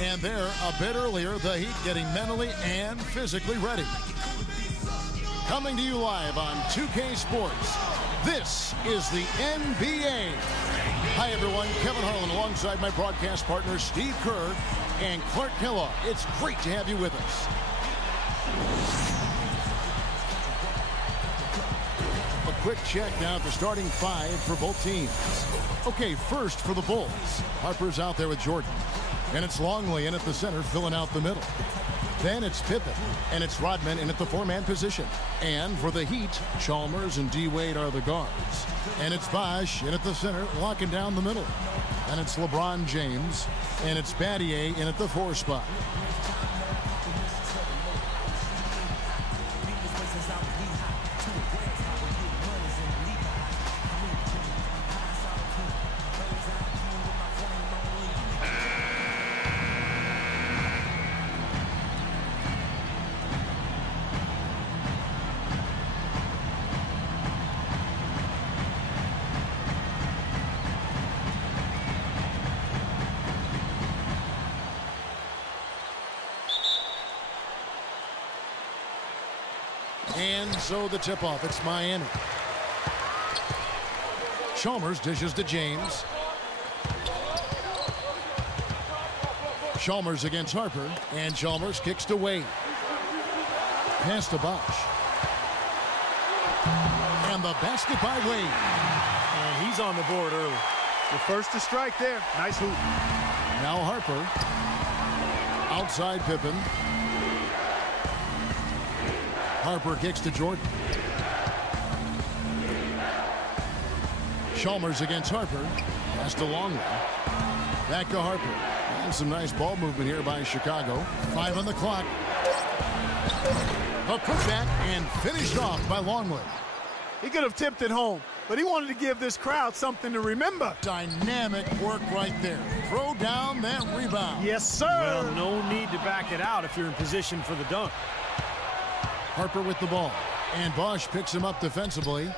And there, a bit earlier, the Heat getting mentally and physically ready. Coming to you live on 2K Sports, this is the NBA. Hi, everyone. Kevin Harlan alongside my broadcast partners Steve Kerr and Clark Kellogg. It's great to have you with us. A quick check now at the starting five for both teams. Okay, first for the Bulls. Harper's out there with Jordan. And it's Longley in at the center, filling out the middle. Then it's Pippen, and it's Rodman in at the four-man position. And for the Heat, Chalmers and D-Wade are the guards. And it's Bosh in at the center, locking down the middle. And it's LeBron James, and it's Battier in at the four spot. And so the tip-off, it's Miami. Chalmers dishes to James. Chalmers against Harper, and Chalmers kicks to Wade. Pass to Bosh. And the basket by Wade. And he's on the board early. The first to strike there. Nice hoop. Now Harper. Outside Pippen. Harper kicks to Jordan. Chalmers against Harper. Pass to Longley. Back to Harper. And some nice ball movement here by Chicago. 5 on the clock. A putback and finished off by Longley. He could have tipped it home, but he wanted to give this crowd something to remember. Dynamic work right there. Throw down that rebound. Yes, sir. Well, no need to back it out if you're in position for the dunk. Harper with the ball. And Bosh picks him up defensively.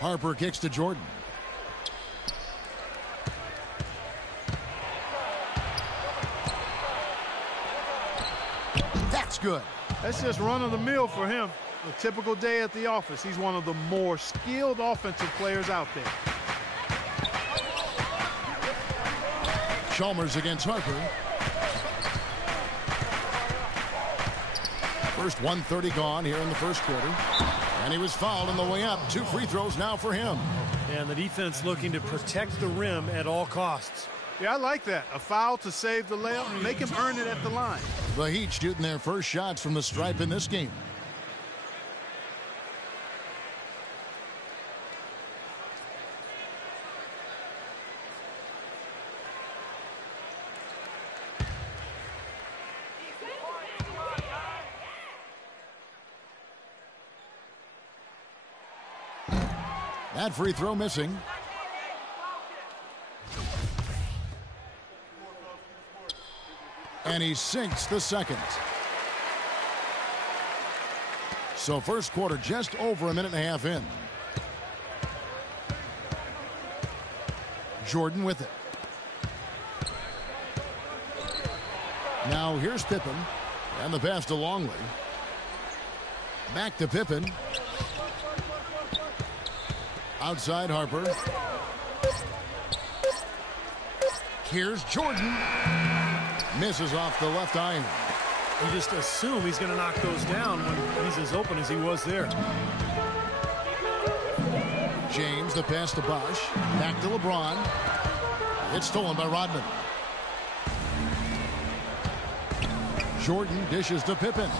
Harper kicks to Jordan. That's good. That's just run-of-the-mill for him. A typical day at the office. He's one of the more skilled offensive players out there. Chalmers against Harper. First 1:30 gone here in the first quarter. And he was fouled on the way up. 2 free throws now for him. And the defense looking to protect the rim at all costs. Yeah, I like that. A foul to save the layup and make him earn it at the line. The Heat shooting their first shots from the stripe in this game. That free throw missing. And he sinks the second. So first quarter just over a minute and a half in. Jordan with it. Now here's Pippen. And the pass to Longley. Back to Pippen. Outside Harper. Here's Jordan. Misses off the left iron. You just assume he's going to knock those down when he's as open as he was there. James, the pass to Bosh. Back to LeBron. It's stolen by Rodman. Jordan dishes to Pippen.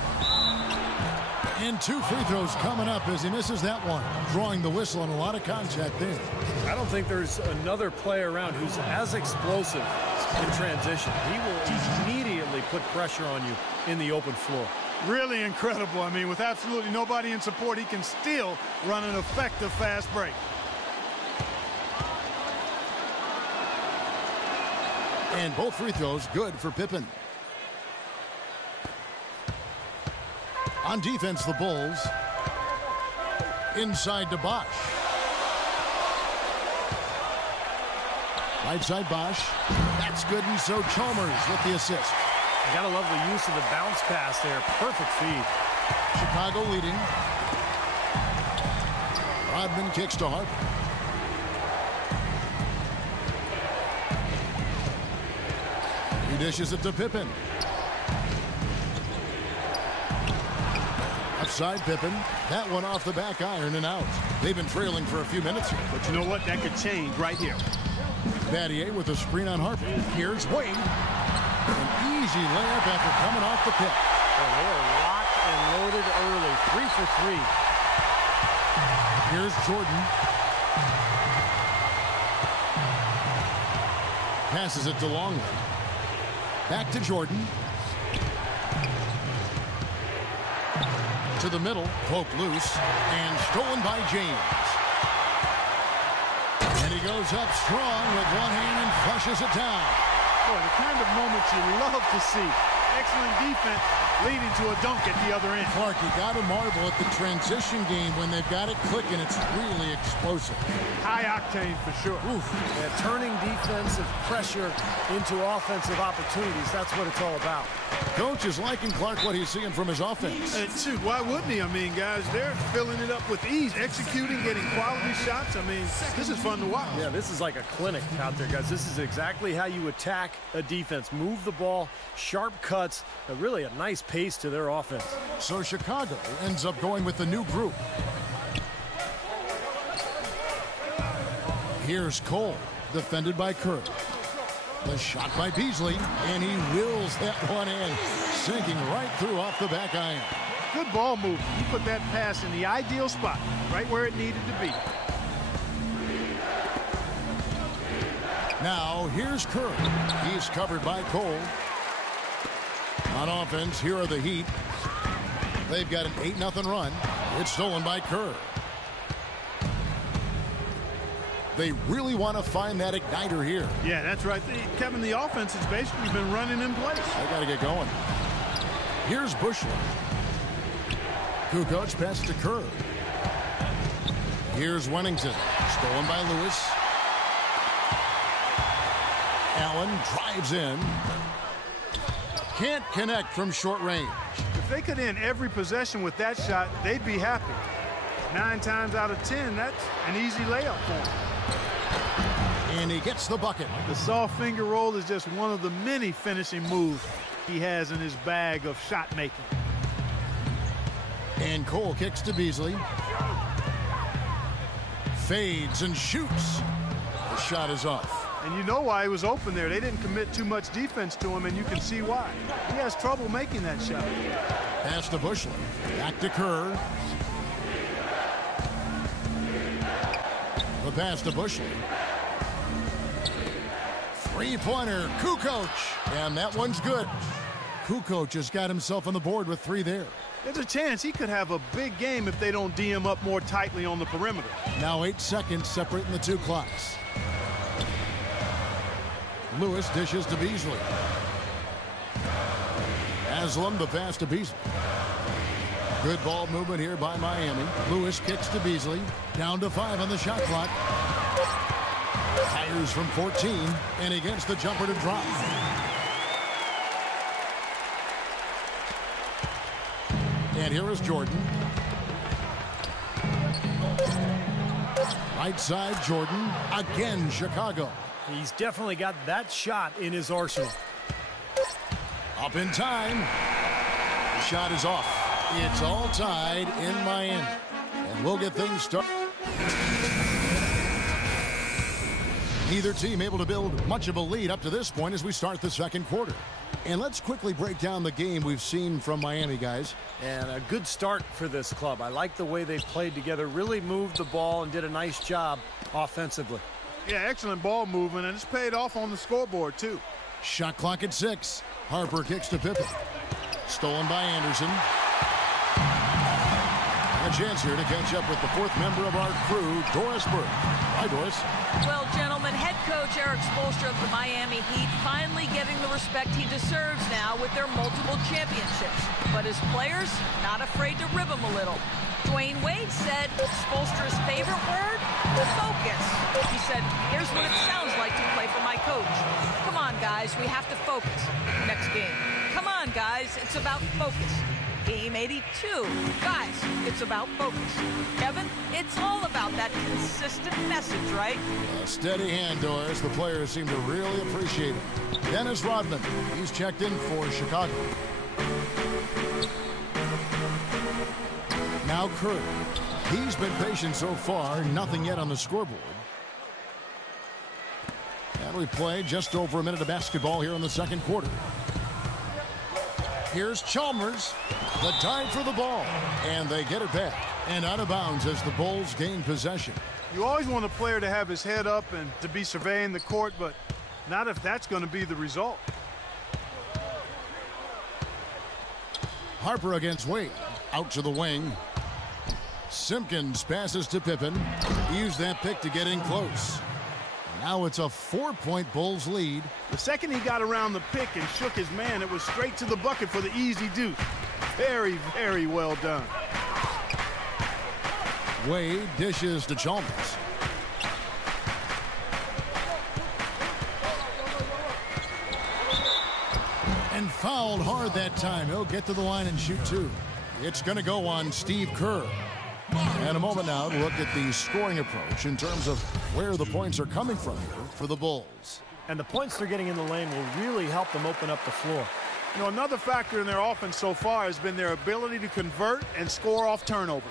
And 2 free throws coming up as he misses that one. Drawing the whistle and a lot of contact there. I don't think there's another player around who's as explosive in transition. He will immediately put pressure on you in the open floor. Really incredible. I mean, with absolutely nobody in support, he can still run an effective fast break. And both free throws good for Pippen. On defense, the Bulls. Inside to Bosh. Right side Bosh. That's good, and so Chalmers with the assist. You gotta love the use of the bounce pass there. Perfect feed. Chicago leading. Rodman kicks to Harper. He dishes it to Pippen. Outside Pippen. That one off the back iron and out. They've been trailing for a few minutes here. But you know what? That could change right here. Battier with a screen on Harper. Here's Wade. An easy layup after coming off the pick. Well, they are locked and loaded early. 3 for 3. Here's Jordan. Passes it to Longley. Back to Jordan. To the middle. Poked loose. And stolen by James. And he goes up strong with one hand and flushes it down. Boy, the kind of moments you love to see. Excellent defense leading to a dunk at the other end. Clark, you got to marvel at the transition game when they've got it clicking. It's really explosive. High octane for sure. Oof. Yeah, turning defensive pressure into offensive opportunities. That's what it's all about. Coach is liking Clark what he's seeing from his offense. And shoot, why wouldn't he? I mean, guys, they're filling it up with ease, executing, getting quality shots. I mean, this is fun to watch. Yeah, this is like a clinic out there, guys. This is exactly how you attack a defense. Move the ball, sharp cuts, really a nice pace to their offense. So Chicago ends up going with the new group. Here's Cole, defended by Kerr. The shot by Beasley, and he wills that one in, sinking right through off the back iron. Good ball movement. He put that pass in the ideal spot, right where it needed to be. Now, here's Kerr. He's covered by Cole. On offense, here are the Heat. They've got an 8-0 run. It's stolen by Kerr. They really want to find that igniter here. Yeah, that's right. Kevin, the offense has basically been running in place. They got to get going. Here's Bushler. Kukoc pass to Kerr. Here's Wennington. Stolen by Lewis. Allen drives in. Can't connect from short range. If they could end every possession with that shot, they'd be happy. 9 times out of 10, that's an easy layup for him. And he gets the bucket. The soft finger roll is just one of the many finishing moves he has in his bag of shot making. And Cole kicks to Beasley. Fades and shoots. The shot is off. And you know why he was open there. They didn't commit too much defense to him, and you can see why. He has trouble making that shot. Pass to Bushler. Back to Kerr. The pass to Bushler. Three-pointer, Kukoc. And that one's good. Kukoc has got himself on the board with 3 there. There's a chance he could have a big game if they don't D him up more tightly on the perimeter. Now 8 seconds separating the two clocks. Lewis dishes to Beasley. Haslam, the pass to Beasley. Good ball movement here by Miami. Lewis kicks to Beasley. Down to 5 on the shot clock. Fires from 14, and he gets the jumper to drop. And here is Jordan. Right side, Jordan. Again, Chicago. He's definitely got that shot in his arsenal. Up in time. The shot is off. It's all tied in Miami. And we'll get things started. Neither team able to build much of a lead up to this point as we start the second quarter. And let's quickly break down the game we've seen from Miami, guys. And a good start for this club. I like the way they played together, really moved the ball and did a nice job offensively. Yeah, excellent ball movement, and it's paid off on the scoreboard, too. Shot clock at 6. Harper kicks to Pippen. Stolen by Anderson. A chance here to catch up with the 4th member of our crew, Doris Burke. Hi, Doris. Well, gentlemen, head coach Eric Spoelstra of the Miami Heat finally getting the respect he deserves now with their multiple championships. But his players, not afraid to rib him a little. Dwayne Wade said Spoelstra's favorite word, focus. He said, here's what it sounds like to play for my coach. Come on, guys, we have to focus. Next game. Come on, guys, it's about focus. Game 82. Guys, it's about focus. Kevin, it's all about that consistent message, right? A steady hand, Doris. The players seem to really appreciate it. Dennis Rodman, he's checked in for Chicago. Now Curry. He's been patient so far. Nothing yet on the scoreboard. And we've played just over a minute of basketball here in the second quarter. Here's Chalmers. The dive for the ball. And they get it back. And out of bounds as the Bulls gain possession. You always want a player to have his head up and to be surveying the court, but not if that's going to be the result. Harper against Wade. Out to the wing. Simpkins passes to Pippen. Used that pick to get in close. Now it's a 4-point Bulls lead. The second he got around the pick and shook his man, it was straight to the bucket for the easy deuce. Very, very well done. Wade dishes to Chalmers. And fouled hard that time. He'll get to the line and shoot two. It's going to go on Steve Kerr. And a moment now to look at the scoring approach in terms of where the points are coming from here for the Bulls. And the points they're getting in the lane will really help them open up the floor. You know, another factor in their offense so far has been their ability to convert and score off turnovers.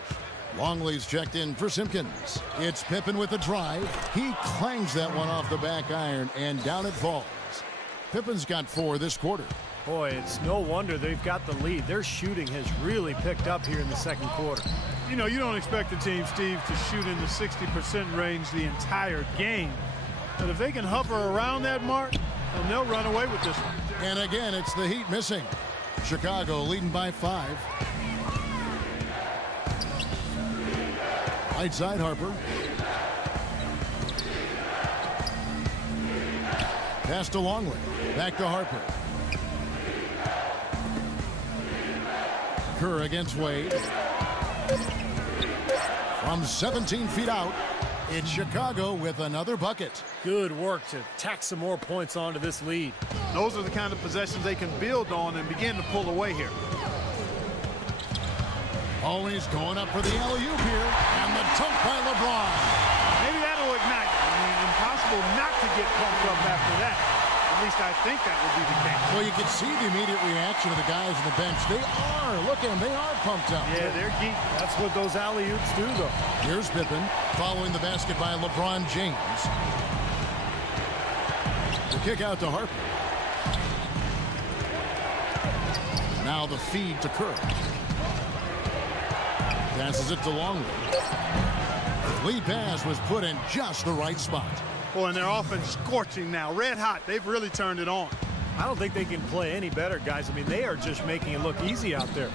Longley's checked in for Simpkins. It's Pippen with a drive. He clangs that one off the back iron, and down it falls. Pippen's got 4 this quarter. Boy, it's no wonder they've got the lead. Their shooting has really picked up here in the second quarter. You know, you don't expect the team, Steve, to shoot in the 60% range the entire game. But if they can hover around that mark, then they'll run away with this one. And again, it's the Heat missing. Chicago leading by 5. Right side, Harper. Pass to Longley. Back to Harper. Kerr against Wade. From 17 feet out, it's Chicago with another bucket. Good work to tack some more points onto this lead. Those are the kind of possessions they can build on and begin to pull away here. Always going up for the alley-oop here, and the dunk by LeBron. Maybe that'll ignite. I mean, impossible not to get pumped up after that. At least I think that would be the case. Well, you can see the immediate reaction of the guys on the bench. They are. Look at them. They are pumped up. Yeah, they're geek. That's what those alley-oops do, though. Here's Pippen following the basket by LeBron James. The kick out to Harper. Now the feed to Kerr. Passes it to Longley. Lead pass was put in just the right spot. Well, and their offense scorching now. Red hot. They've really turned it on. I don't think they can play any better, guys. I mean, they are just making it look easy out there.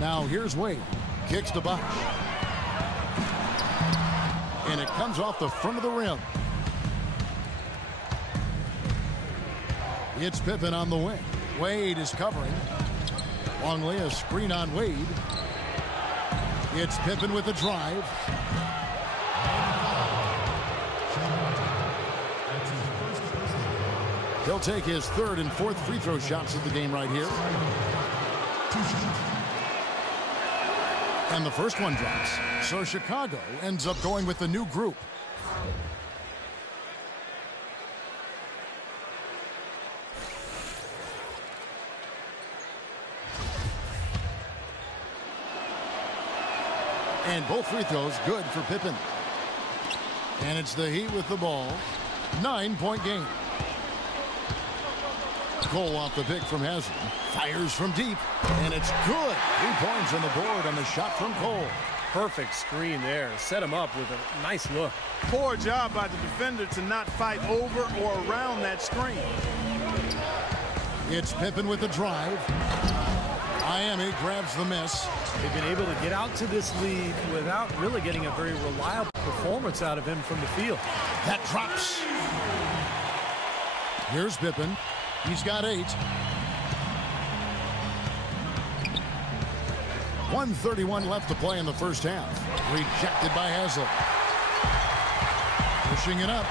Now here's Wade. Kicks to Bosh. And it comes off the front of the rim. It's Pippen on the wing. Wade is covering. Longley, a screen on Wade. It's Pippen with the drive. He'll take his 3rd and 4th free throw shots of the game right here. And the first one drops. So Chicago ends up going with the new group. And both free throws good for Pippen. And it's the Heat with the ball. 9-point game. Cole off the pick from Haslam. Fires from deep. And it's good. 3 points on the board on the shot from Cole. Perfect screen there. Set him up with a nice look. Poor job by the defender to not fight over or around that screen. It's Pippen with the drive. Miami grabs the miss. They've been able to get out to this lead without really getting a very reliable performance out of him from the field. That drops. Here's Pippen. He's got 8. 1:31 left to play in the first half. Rejected by Haslam. Pushing it up.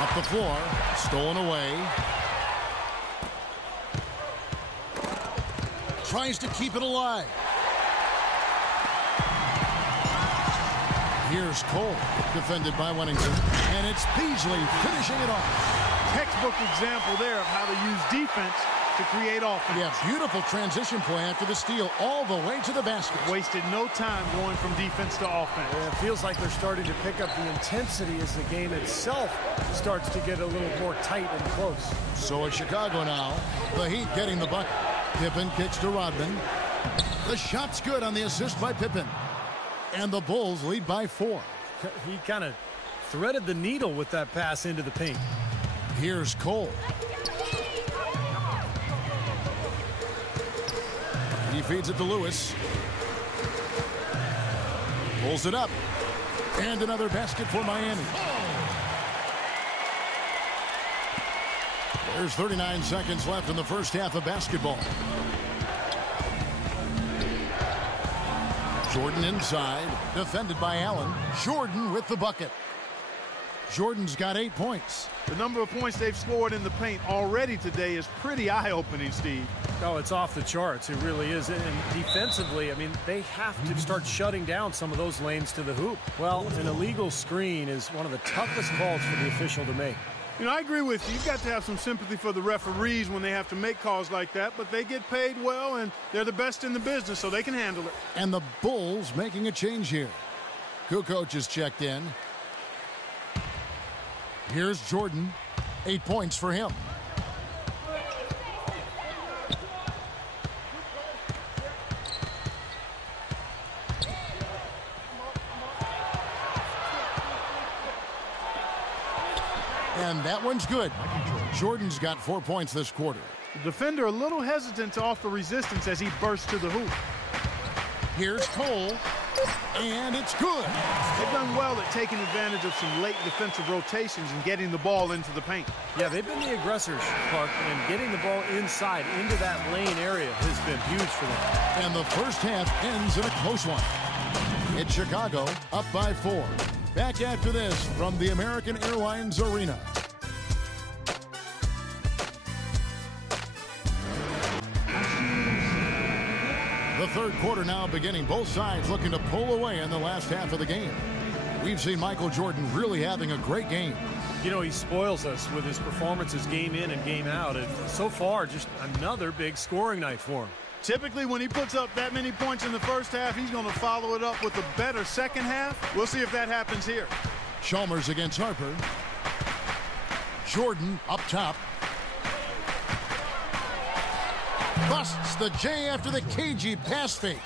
Up the floor. Stolen away. tries to keep it alive. Here's Cole, defended by Wennington, and it's Beasley finishing it off. Textbook example there of how to use defense to create offense. Yeah, beautiful transition play after the steal all the way to the basket. Wasted no time going from defense to offense. Yeah, it feels like they're starting to pick up the intensity as the game itself starts to get a little more tight and close. So it's Chicago now. The Heat getting the bucket. Pippen kicks to Rodman. The shot's good on the assist by Pippen. And the Bulls lead by 4. He kind of threaded the needle with that pass into the paint. Here's Cole. He feeds it to Lewis. Pulls it up. And another basket for Miami. There's 39 seconds left in the first half of basketball. Jordan inside, defended by Allen. Jordan with the bucket. Jordan's got 8 points. The number of points they've scored in the paint already today is pretty eye-opening, Steve. Oh, it's off the charts. It really is. And defensively, I mean, they have to start shutting down some of those lanes to the hoop. Well, an illegal screen is one of the toughest calls for the official to make. You know, I agree with you. You've got to have some sympathy for the referees when they have to make calls like that, but they get paid well, and they're the best in the business, so they can handle it. And the Bulls making a change here. Kukoc is checked in. Here's Jordan. 8 points for him. And that one's good. Jordan's got 4 points this quarter. The defender a little hesitant to offer resistance as he bursts to the hoop. Here's Cole, and it's good. They've done well at taking advantage of some late defensive rotations and getting the ball into the paint. Yeah, they've been the aggressors, Clark, and getting the ball inside into that lane area has been huge for them. And the first half ends in a close one. It's Chicago up by 4. Back after this from the American Airlines Arena. The third quarter now beginning. Both sides looking to pull away in the last half of the game. We've seen Michael Jordan really having a great game. You know, he spoils us with his performances game in and game out. And so far, just another big scoring night for him. Typically, when he puts up that many points in the first half, he's going to follow it up with a better second half. We'll see if that happens here. Chalmers against Harper. Jordan up top. Busts the J after the cagey pass fake.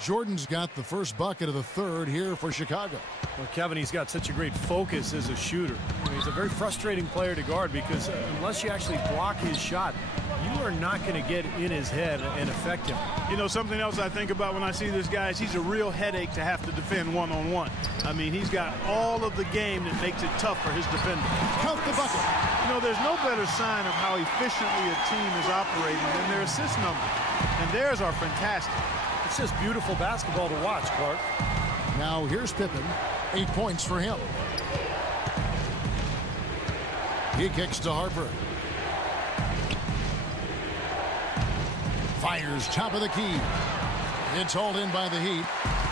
Jordan's got the first bucket of the third here for Chicago. Well, Kevin, he's got such a great focus as a shooter. I mean, he's a very frustrating player to guard because unless you actually block his shot, you are not going to get in his head and affect him. You know, something else I think about when I see this guy is he's a real headache to have to defend one-on-one. I mean, he's got all of the game that makes it tough for his defender. Count the bucket. You know, there's no better sign of how efficiently a team is operating than their assist numbers. And theirs are fantastic. It's just beautiful basketball to watch, Clark. Now here's Pippen. 8 points for him. He kicks to Harper. Fires top of the key. It's hauled in by the Heat.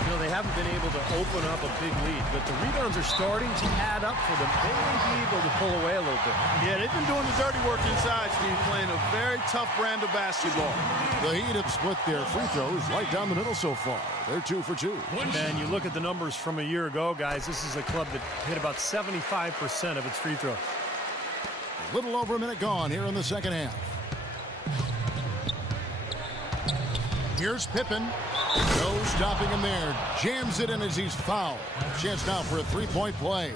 You know, they haven't been able to open up a big lead, but the rebounds are starting to add up for them. They may be able to pull away a little bit. Yeah, they've been doing the dirty work inside, Steve, playing a very tough brand of basketball. The Heat have split their free throws right down the middle so far. They're 2 for 2. And you look at the numbers from a year ago, guys, this is a club that hit about 75% of its free throws. A little over a minute gone here in the second half. Here's Pippen. No stopping him there. Jams it in as he's fouled. Chance now for a three-point play.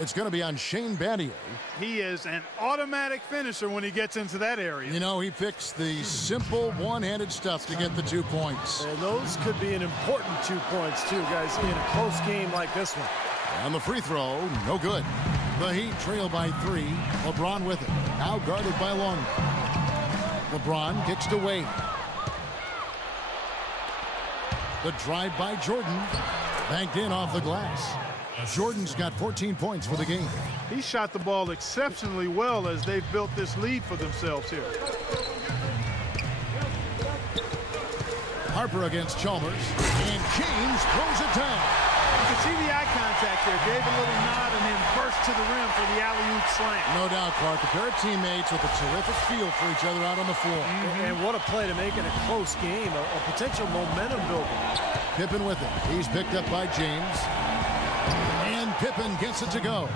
It's going to be on Shane Battier. He is an automatic finisher when he gets into that area. You know, he picks the simple one-handed stuff to get the 2 points. And those could be an important 2 points, too, guys, in a close game like this one. And the free throw, no good. The Heat trail by 3. LeBron with it. Now guarded by Long. LeBron kicks to Wade. The drive by Jordan. Banked in off the glass. Jordan's got 14 points for the game. He shot the ball exceptionally well as they've built this lead for themselves here. Harper against Chalmers. And James throws it down. You can see the eye contact there. Gave a little nod and then burst to the rim for the alley-oop slam. No doubt, Clark. A pair of teammates with a terrific feel for each other out on the floor. And what a play to make it a close game. A potential momentum builder. Pippen with it. He's picked up by James. And Pippen gets it to go.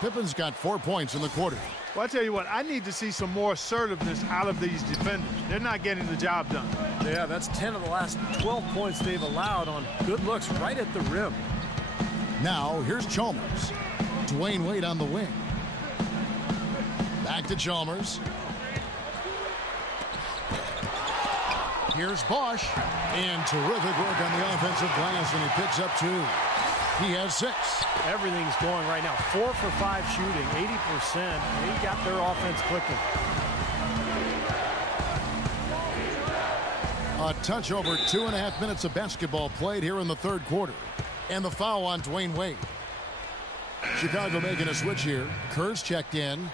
Pippen's got 4 points in the quarter. Well, I tell you what, I need to see some more assertiveness out of these defenders. They're not getting the job done. Yeah, that's 10 of the last 12 points they've allowed on good looks right at the rim. Now, here's Chalmers. Dwayne Wade on the wing. Back to Chalmers. Here's Bosch. And terrific work on the offensive glass, and he picks up 2. He has 6. Everything's going right now. 4 for 5 shooting, 80%. They got their offense clicking. A touch over 2.5 minutes of basketball played here in the third quarter. And the foul on Dwayne Wade. Chicago making a switch here. Kerr's checked in.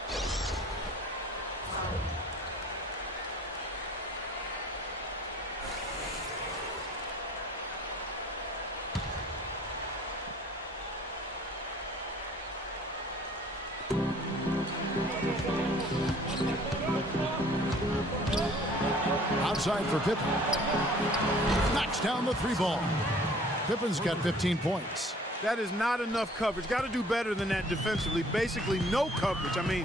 Outside for Pippen. Knocks down the 3 ball. Pippen's got 15 points. That is not enough coverage. Got to do better than that defensively. Basically no coverage. I mean,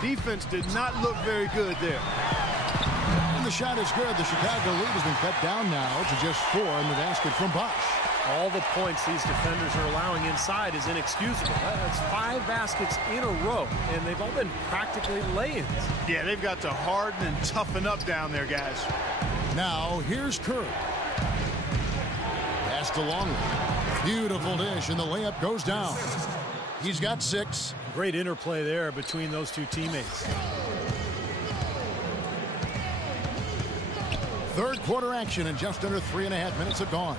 defense did not look very good there. And the shot is good. The Chicago lead has been cut down now to just 4 in the basket from Bosch. All the points these defenders are allowing inside is inexcusable. That's 5 baskets in a row, and they've all been practically lay-ins. Yeah, they've got to harden and toughen up down there, guys. Now, here's Kerr. Pass to Longley. Beautiful dish, and the layup goes down. He's got 6. Great interplay there between those 2 teammates. Third quarter action, and just under 3.5 minutes have gone.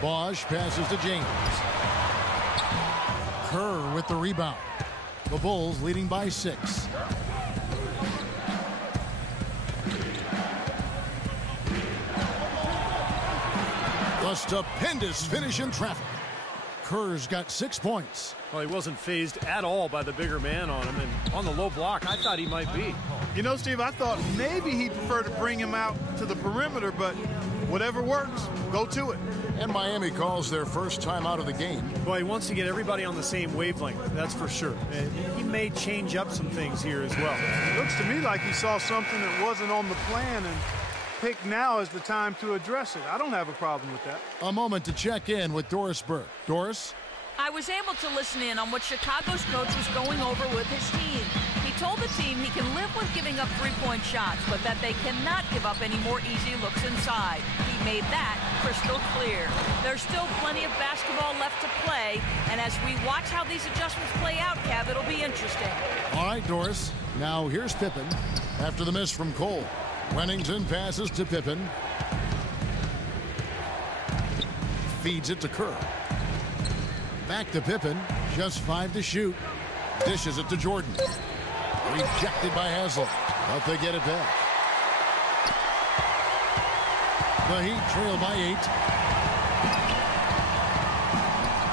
Bosch passes to James. Kerr with the rebound. The Bulls leading by 6. A stupendous finish in traffic. Kerr's got 6 points. Well, he wasn't phased at all by the bigger man on him, and on the low block, I thought he might be. You know, Steve, I thought maybe he'd prefer to bring him out to the perimeter, but whatever works, go to it. And Miami calls their first time out of the game. Well, he wants to get everybody on the same wavelength, that's for sure. And he may change up some things here as well. It looks to me like he saw something that wasn't on the plan and picked now as the time to address it. I don't have a problem with that. A moment to check in with Doris Burke. Doris? I was able to listen in on what Chicago's coach was going over with his team. He told the team he can live with giving up 3-point shots, but that they cannot give up any more easy looks inside. He made that crystal clear. There's still plenty of basketball left to play, and as we watch how these adjustments play out, Kev, it'll be interesting. All right, Doris. Now here's Pippen after the miss from Cole. Wennington passes to Pippen. Feeds it to Kerr. Back to Pippen. Just 5 to shoot. Dishes it to Jordan. Rejected by Haslem, but they get it back. The Heat trail by 8.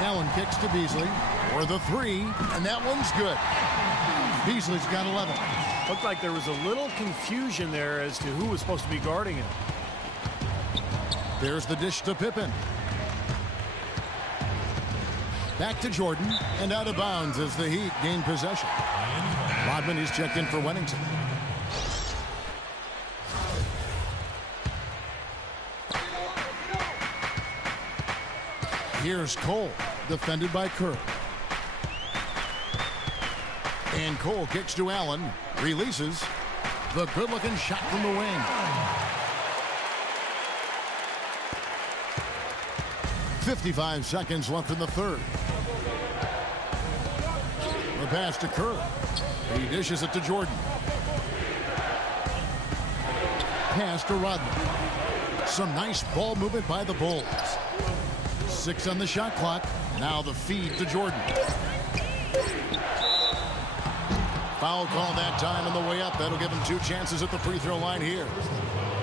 Allen kicks to Beasley for the 3, and that one's good. Beasley's got 11. Looked like there was a little confusion there as to who was supposed to be guarding him. There's the dish to Pippen. Back to Jordan, and out of bounds as the Heat gain possession. Rodman is checked in for Wennington. Here's Cole, defended by Kerr. And Cole kicks to Allen, releases. The good-looking shot from the wing. 55 seconds left in the third. The pass to Kerr. He dishes it to Jordan. Pass to Rodman. Some nice ball movement by the Bulls. 6 on the shot clock. Now the feed to Jordan. Foul call that time on the way up. That'll give him 2 chances at the free throw line here.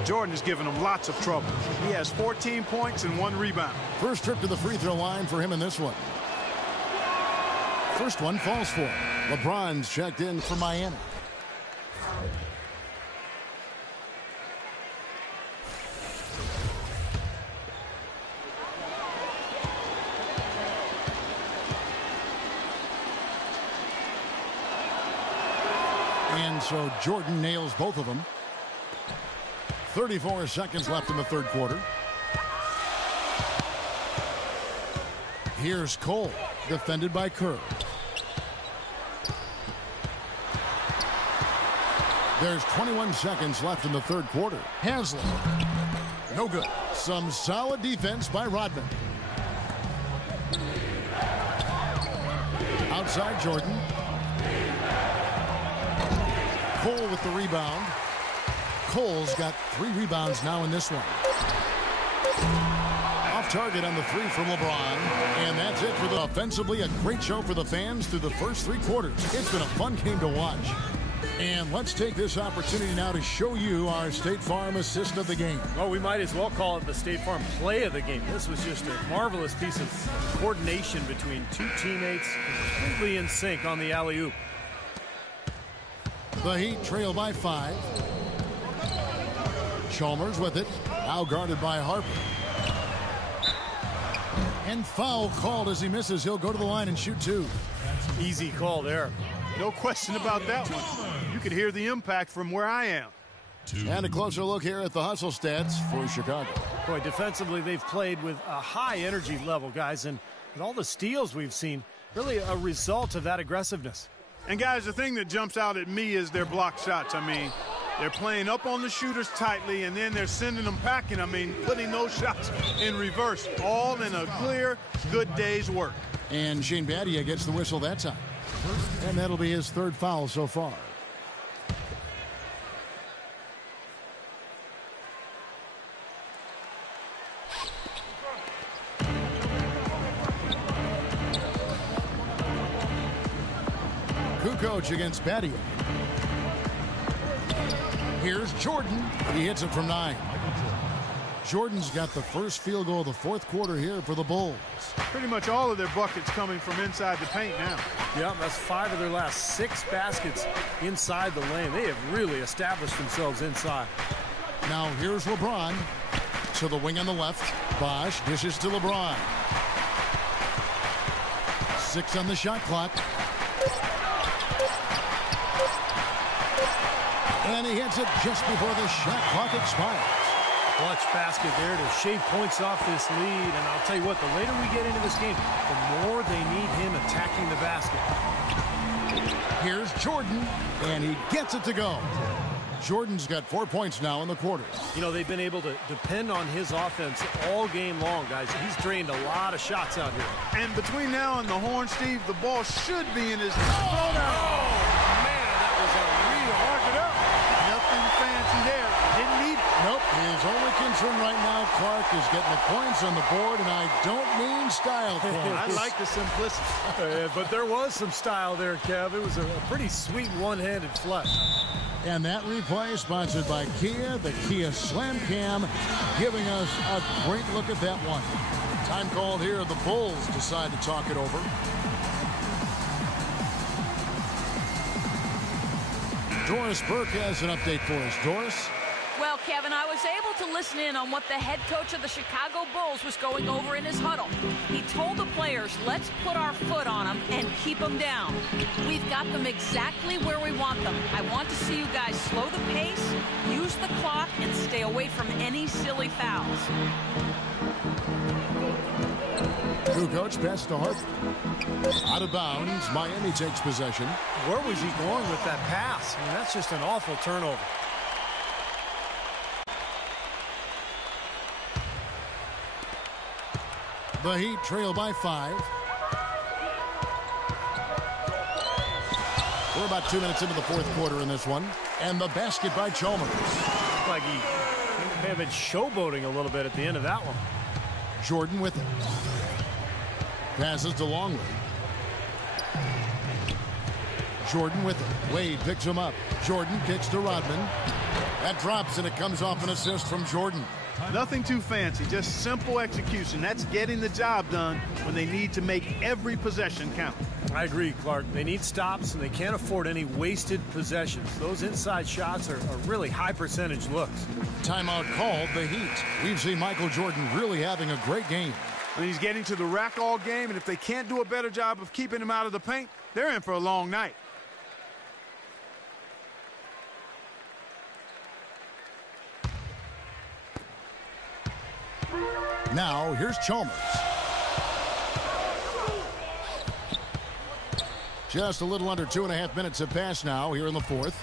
Jordan is giving them lots of trouble. He has 14 points and 1 rebound. First trip to the free throw line for him in this one. First one falls for him. LeBron's checked in for Miami. And so Jordan nails both of them. 34 seconds left in the third quarter. Here's Cole, defended by Kerr. There's 21 seconds left in the third quarter. Haslem. No good. Some solid defense by Rodman. Outside Jordan. Cole with the rebound. Cole's got 3 rebounds now in this one. Off target on the 3 from LeBron. And that's it for the offensively. A great show for the fans through the first 3 quarters. It's been a fun game to watch. And let's take this opportunity now to show you our State Farm assist of the game. Well, we might as well call it the State Farm play of the game. This was just a marvelous piece of coordination between 2 teammates, completely in sync on the alley-oop. The Heat trail by 5. Chalmers with it. Now guarded by Harper. And foul called as he misses. He'll go to the line and shoot 2. Easy call there. No question about that one. You could hear the impact from where I am. And a closer look here at the hustle stats for Chicago. Boy, defensively, they've played with a high energy level, guys. And with all the steals we've seen, really a result of that aggressiveness. And, guys, the thing that jumps out at me is their block shots. I mean, they're playing up on the shooters tightly, and then they're sending them packing. I mean, putting those shots in reverse, all in a clear, good day's work. And Shane Battier gets the whistle that time. And that'll be his 3rd foul so far. Kukoc against Battier. Here's Jordan. He hits it from 9. Jordan's got the first field goal of the 4th quarter here for the Bulls. Pretty much all of their buckets coming from inside the paint now. Yeah, that's 5 of their last 6 baskets inside the lane. They have really established themselves inside. Now here's LeBron to the wing on the left. Bosch dishes to LeBron. 6 on the shot clock. And he hits it just before the shot clock expires. Clutch basket there to shave points off this lead. And I'll tell you what, the later we get into this game, the more they need him attacking the basket. Here's Jordan, and he gets it to go. Jordan's got 4 points now in the quarter. You know, they've been able to depend on his offense all game long, guys. He's drained a lot of shots out here. And between now and the horn, Steve, the ball should be in his... Oh, man, that was a real... Mark it up. Nothing fancy there. Didn't need it. Nope, his only concern right now, Clark, is getting the points on the board, and I don't mean style points. I like the simplicity. But there was some style there, Kev. It was a pretty sweet one-handed flush. And that replay sponsored by Kia, the Kia Slam Cam, giving us a great look at that one. Time called here. The Bulls decide to talk it over. Doris Burke has an update for us. Doris? Well, Kevin, I was able to listen in on what the head coach of the Chicago Bulls was going over in his huddle. He told the players, let's put our foot on them and keep them down. We've got them exactly where we want them. I want to see you guys slow the pace, use the clock, and stay away from any silly fouls. Kukoc pass to Harper. Out of bounds. Miami takes possession. Where was he going with that pass? I mean, that's just an awful turnover. The Heat trail by 5. We're about 2 minutes into the 4th quarter in this one. And the basket by Chalmers. Looks like he may have been showboating a little bit at the end of that one. Jordan with it. Passes to Longley. Jordan with it. Wade picks him up. Jordan kicks to Rodman. That drops, and it comes off an assist from Jordan. Nothing too fancy, just simple execution. That's getting the job done when they need to make every possession count. I agree, Clark. They need stops, and they can't afford any wasted possessions. Those inside shots are really high-percentage looks. Timeout called, the Heat. We've seen Michael Jordan really having a great game. And he's getting to the rack all game, and if they can't do a better job of keeping him out of the paint, they're in for a long night. Now, here's Chalmers. Just a little under 2.5 minutes have passed now here in the fourth.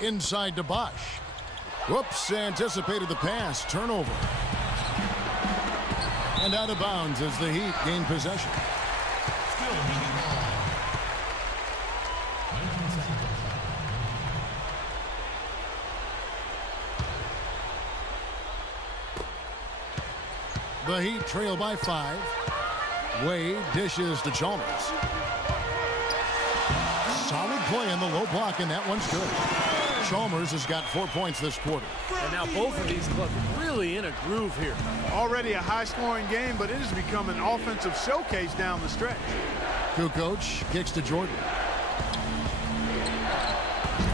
Inside to Bosch. Whoops, anticipated the pass. Turnover. And out of bounds as the Heat gain possession. The Heat trail by 5. Wade dishes to Chalmers. Solid play in the low block, and that one's good. Chalmers has got 4 points this quarter. And now both of these clubs really in a groove here. Already a high-scoring game, but it has become an offensive showcase down the stretch. Kukoc kicks to Jordan.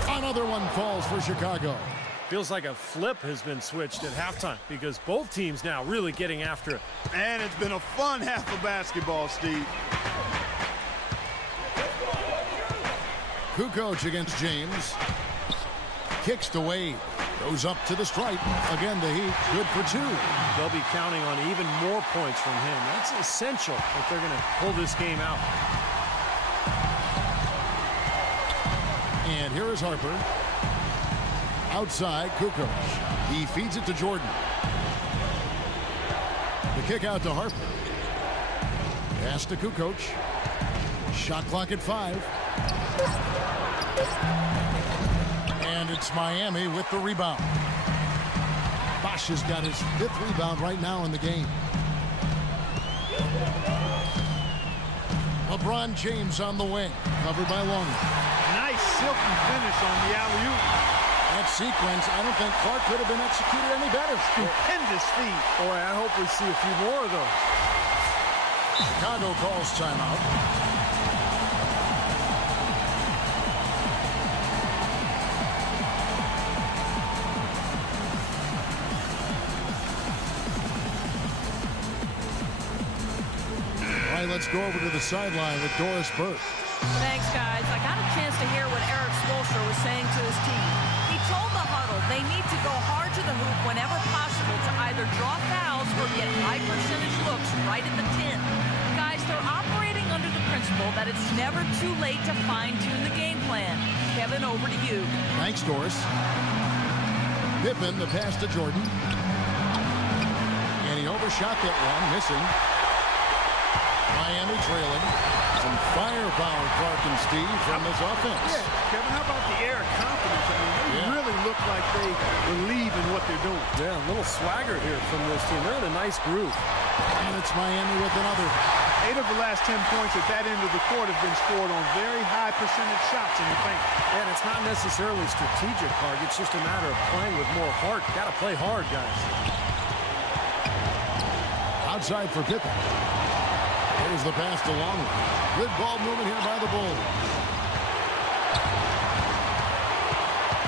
Another one falls for Chicago. Feels like a flip has been switched at halftime because both teams now really getting after it. And it's been a fun half of basketball, Steve. Kukoc against James. Kicks to Wade. Goes up to the stripe. Again, the Heat good for 2. They'll be counting on even more points from him. That's essential if they're going to pull this game out. And here is Harper. Outside, Kukoc. He feeds it to Jordan. The kick out to Harper. Pass to Kukoc. Shot clock at 5. And it's Miami with the rebound. Bosch has got his 5th rebound right now in the game. LeBron James on the wing. Covered by Longley. Nice silky finish on the alley-oop. That sequence, I don't think Clark could have been executed any better. Stupendous feed. Boy, I hope we see a few more of those. Chicago calls timeout. All right, let's go over to the sideline with Doris Burke. Thanks, guys. I got a chance to hear what Eric Spoelstra was saying to his team. He told the huddle they need to go hard to the hoop whenever possible to either draw fouls or get high-percentage looks right at the 10. Guys, they're operating under the principle that it's never too late to fine-tune the game plan. Kevin, over to you. Thanks, Doris. Pippen, the pass to Jordan. And he overshot that one, missing. Miami trailing. Some firepower, Clark and Steve, from this offense. Yeah, Kevin, how about the air of confidence? I mean, they really look like they believe in what they're doing. Yeah, a little swagger here from this team. They're in a nice groove. And it's Miami with another. 8 of the last 10 points at that end of the court have been scored on very high percentage shots in the paint. And it's not necessarily strategic, Clark. It's just a matter of playing with more heart. Got to play hard, guys. Outside for Pippen. Here's the pass to Longley. Good ball movement here by the Bulls.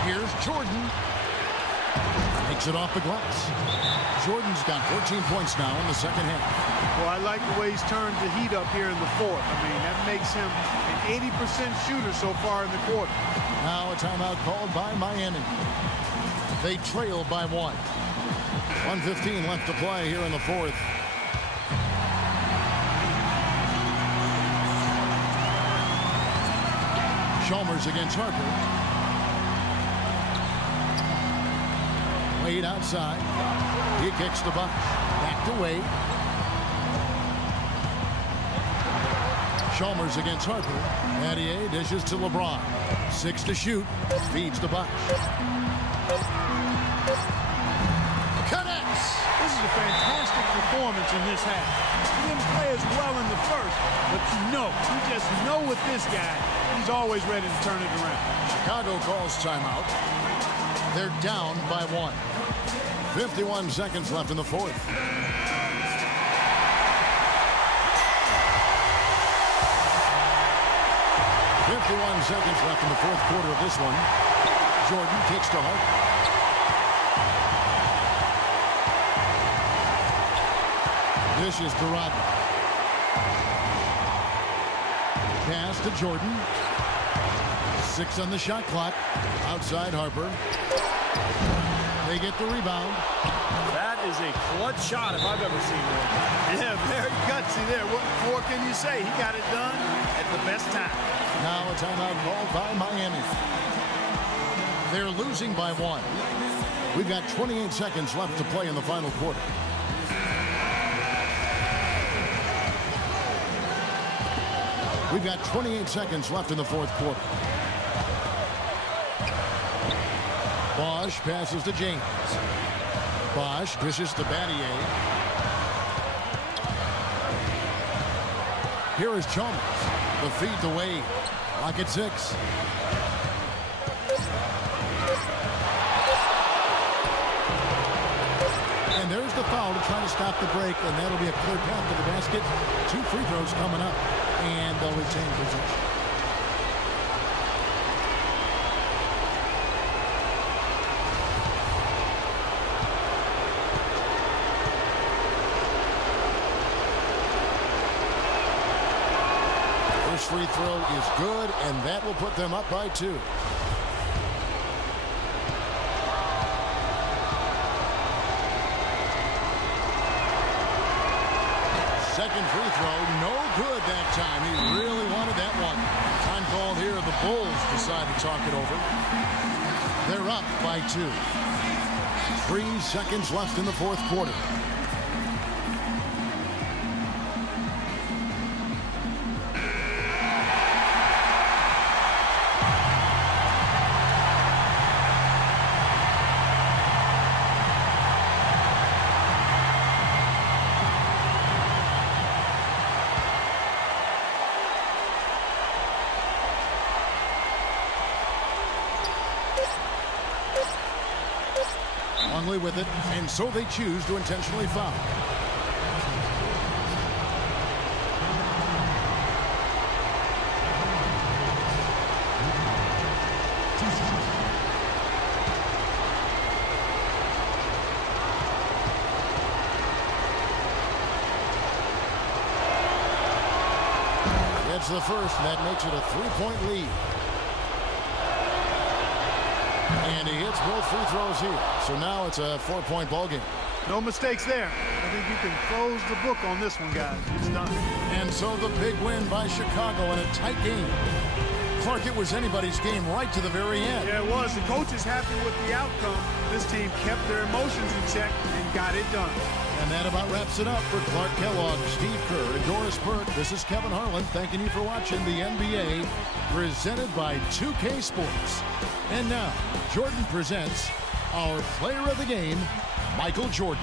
Here's Jordan. Takes it off the glass. Jordan's got 14 points now in the second half. Well, I like the way he's turned the heat up here in the fourth. I mean, that makes him an 80% shooter so far in the quarter. Now a timeout called by Miami. They trail by 1. 1:15 left to play here in the fourth. Chalmers against Harper. Wade outside. He kicks the Bucks. Back to Wade. Chalmers against Harper. Adier dishes to LeBron. 6 to shoot. Feeds the Bucks. Connects. This is a fantastic performance in this half. He didn't play as well in the first, but you just know with this guy, he's always ready to turn it around. Chicago calls timeout. They're down by 1. 51 seconds left in the fourth. Seconds left in the fourth quarter of this one. Jordan kicks to Hart. This is to Rodman. Pass to Jordan. 6 on the shot clock. Outside Harper. They get the rebound. That is a clutch shot if I've ever seen one. Yeah, very gutsy there. What more can you say? He got it done at the best time. Now a timeout called by Miami. They're losing by 1. We've got 28 seconds left to play in the final quarter. We've got 28 seconds left in the fourth quarter. Bosch passes to James. Bosch dishes to Battier. Here is Chalmers. The feed to Wade. Lock at 6. And there's the foul to try to stop the break, and that'll be a clear path to the basket. 2 free throws coming up, and they'll retain possession. First free throw is good, and that will put them up by 2. Second free throw, no good that time. He really wanted that one. Time called here. The Bulls decide to talk it over. They're up by 2. 3 seconds left in the fourth quarter. Longley with it, and so they choose to intentionally foul. That's the first, and that makes it a 3-point lead. And he hits both free throws here. So now it's a 4-point ball game. No mistakes there. I think you can close the book on this one, guys. It's done. And so the big win by Chicago in a tight game. Clark, it was anybody's game right to the very end. Yeah, it was. The coach is happy with the outcome. This team kept their emotions in check and got it done. And that about wraps it up for Clark Kellogg, Steve Kerr, and Doris Burke. This is Kevin Harlan thanking you for watching the NBA presented by 2K Sports. And now, Jordan presents our player of the game, Michael Jordan.